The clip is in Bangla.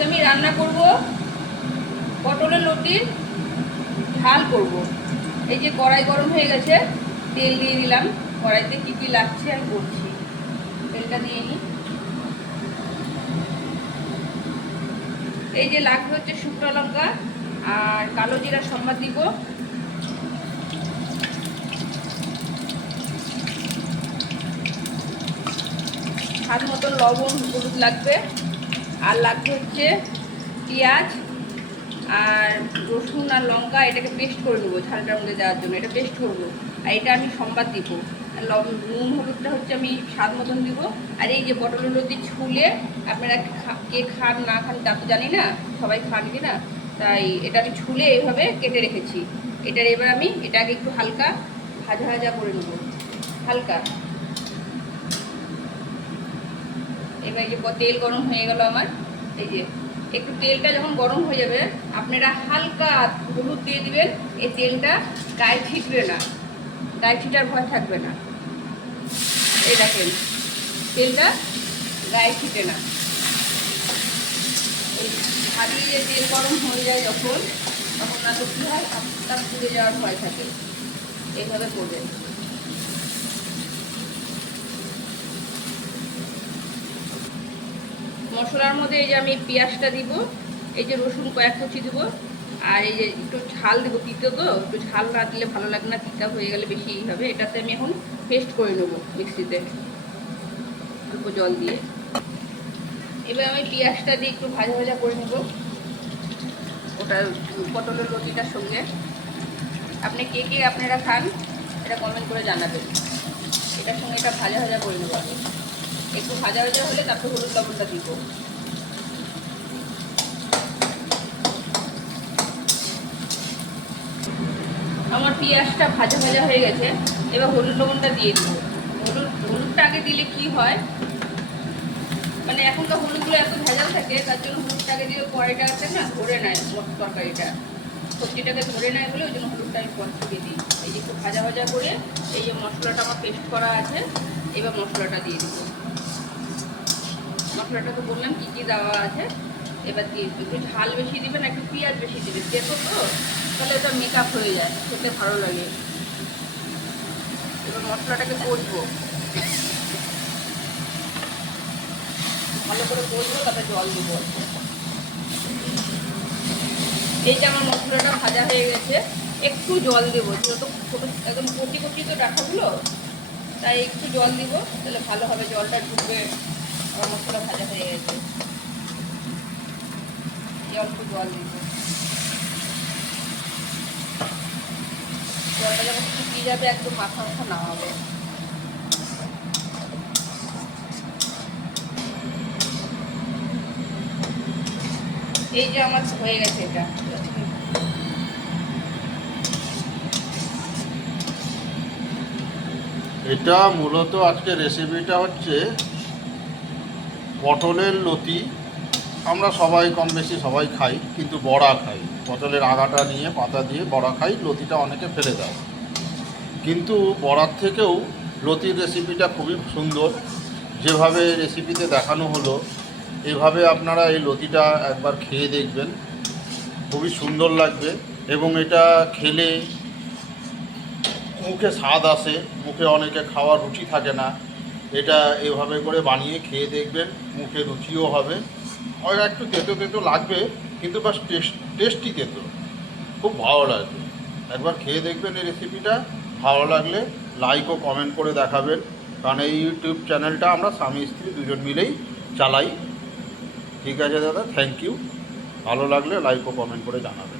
আজকে আমি রান্না করব পটলের লতির ঝাল করব। এই যে কড়াই গরম হয়ে গেছে, তেল দিয়ে দিলাম। কড়াইতে কী কী লাগছে আমি বলছি। তেলটা দিয়ে নিই। এই যে লাগবে হচ্ছে শুকনো লঙ্কা আর কালো জিরা সম্বাদ দিব। স্বাদ মতন লবণ হলুদ লাগবে। আর লাগবে হচ্ছে পেঁয়াজ আর রসুন আর লঙ্কা, এটাকে পেস্ট করে নেবো ঝালটার মধ্যে দেওয়ার জন্য। এটা পেস্ট করবো আর এটা আমি সম্বাদ দিব। নুন হলুদটা হচ্ছে আমি স্বাদ মতন দিব। আর এই যে পটলের লতি ছুলে আপনারা কে খান না খান তা তো জানি না, সবাই খান কি না, তাই এটা আমি ছুলে এইভাবে কেটে রেখেছি। এটার এবার আমি এটাকে একটু হালকা ভাজা ভাজা করে নেবো, হালকা। এবার এই যে তেল গরম হয়ে গেল আমার। এই যে একটু তেলটা যখন গরম হয়ে যাবে আপনারা হালকা হলুদ দিয়ে দিবেন। এই তেলটা গায়ে ছিটবে না, গায়ে ছিটার ভয় থাকবে না। এই দেখেন তেলটা গায়ে ছিটে না। এই ভারী যে তেল গরম হয়ে যায় যখন, তখন না তো কী হয়, হাতটা পুড়ে যাওয়ার ভয় থাকে। এইভাবে করবেন। মশলার মধ্যে এই যে আমি পেঁয়াজটা দিব, এই যে রসুন কয়েক কুচি দিব, আর এই যে একটু ঝাল দেবো। তিতো তো, একটু ঝাল না দিলে ভালো লাগে না, তিতা হয়ে গেলে বেশি হবে। এটাতে আমি এখন পেস্ট করে নেবো মিক্সিতে অল্প জল দিয়ে। এবার আমি পেঁয়াজটা দিয়ে একটু ভাজা ভাজা করে নেবো ওটা পটলের লতিটার সঙ্গে। আপনি কে কে আপনারা খান এটা কমেন্ট করে জানাবেন। এটার সঙ্গে এটা ভাজা ভাজা করে নেবো আগে। একটু ভাজা ভাজা হলে তারপর হলুদ লবণটা দিব। আমার পেঁয়াজটা ভাজা ভাজা হয়ে গেছে, এবার হলুদ লবণটা দিয়ে দিব। হলুদটা আগে দিলে কি হয়, মানে এখনকার হলুদগুলো এত ভেজাল থাকে, তার জন্য হলুদটা আগে দিলে কড়াইটাকে না ধরে নেয়, তরকারিটা সবজিটাকে ধরে নেয় বলে ওই জন্য হলুদটা আমি পর থেকে দিই। এই যে একটু ভাজা ভাজা করে এই যে মশলাটা আমার পেস্ট করা আছে, এবার মশলাটা দিয়ে দিব। মশলাটা তো বললাম কী কী দেওয়া আছে, এবার দিয়ে একটু ঝাল বেশি দিবেন, একটু পেঁয়াজ বেশি দিবেন। তেতো তো, তাহলে ওটা মেকআপ হয়ে যায়, খেতে ভালো লাগে। এবার মশলাটাকে কষবো, ভালো করে কষবো, তাতে জল দেবো। এই যে আমার মশলাটা ভাজা হয়ে গেছে, একটু জল দেবো। যত ছোটো একদম কচি কচি তো ডাঁটাগুলো, তাই একটু জল দিব, তাহলে ভালো হবে, জলটা ঢুকবে। আমার মশলা ভাজা হয়ে গেছে, অল্প জল দিব। জলটা যখন শুকিয়ে যাবে একদম মাথা মাথা নামাবো। এই যে আমার হয়ে গেছে এটা। এটা মূলত আজকে রেসিপিটা হচ্ছে পটলের লতি। আমরা সবাই কম বেশি সবাই খাই, কিন্তু বড়া খাই। পটলের আগাটা নিয়ে পাতা দিয়ে বড়া খাই, লতিটা অনেকে ফেলে দেয়। কিন্তু বড়ার থেকেও লতির রেসিপিটা খুবই সুন্দর। যেভাবে রেসিপিতে দেখানো হলো, এভাবে আপনারা এই লতিটা একবার খেয়ে দেখবেন, খুবই সুন্দর লাগবে। এবং এটা খেলে মুখে স্বাদ আসে, মুখে অনেকে খাওয়ার রুচি থাকে না, এটা এভাবে করে বানিয়ে খেয়ে দেখবেন, মুখে রুচিও হবে। হয়তো একটু তেতো তেতো লাগবে, কিন্তু বাস টেস্টি তেতো, খুব ভালো লাগবে। একবার খেয়ে দেখবেন এই রেসিপিটা। ভালো লাগলে লাইক ও কমেন্ট করে দেখাবেন, কারণ এই ইউটিউব চ্যানেলটা আমরা স্বামী স্ত্রী দুজন মিলেই চালাই। ঠিক আছে দাদা, থ্যাংক ইউ। ভালো লাগলে লাইক ও কমেন্ট করে জানাবেন।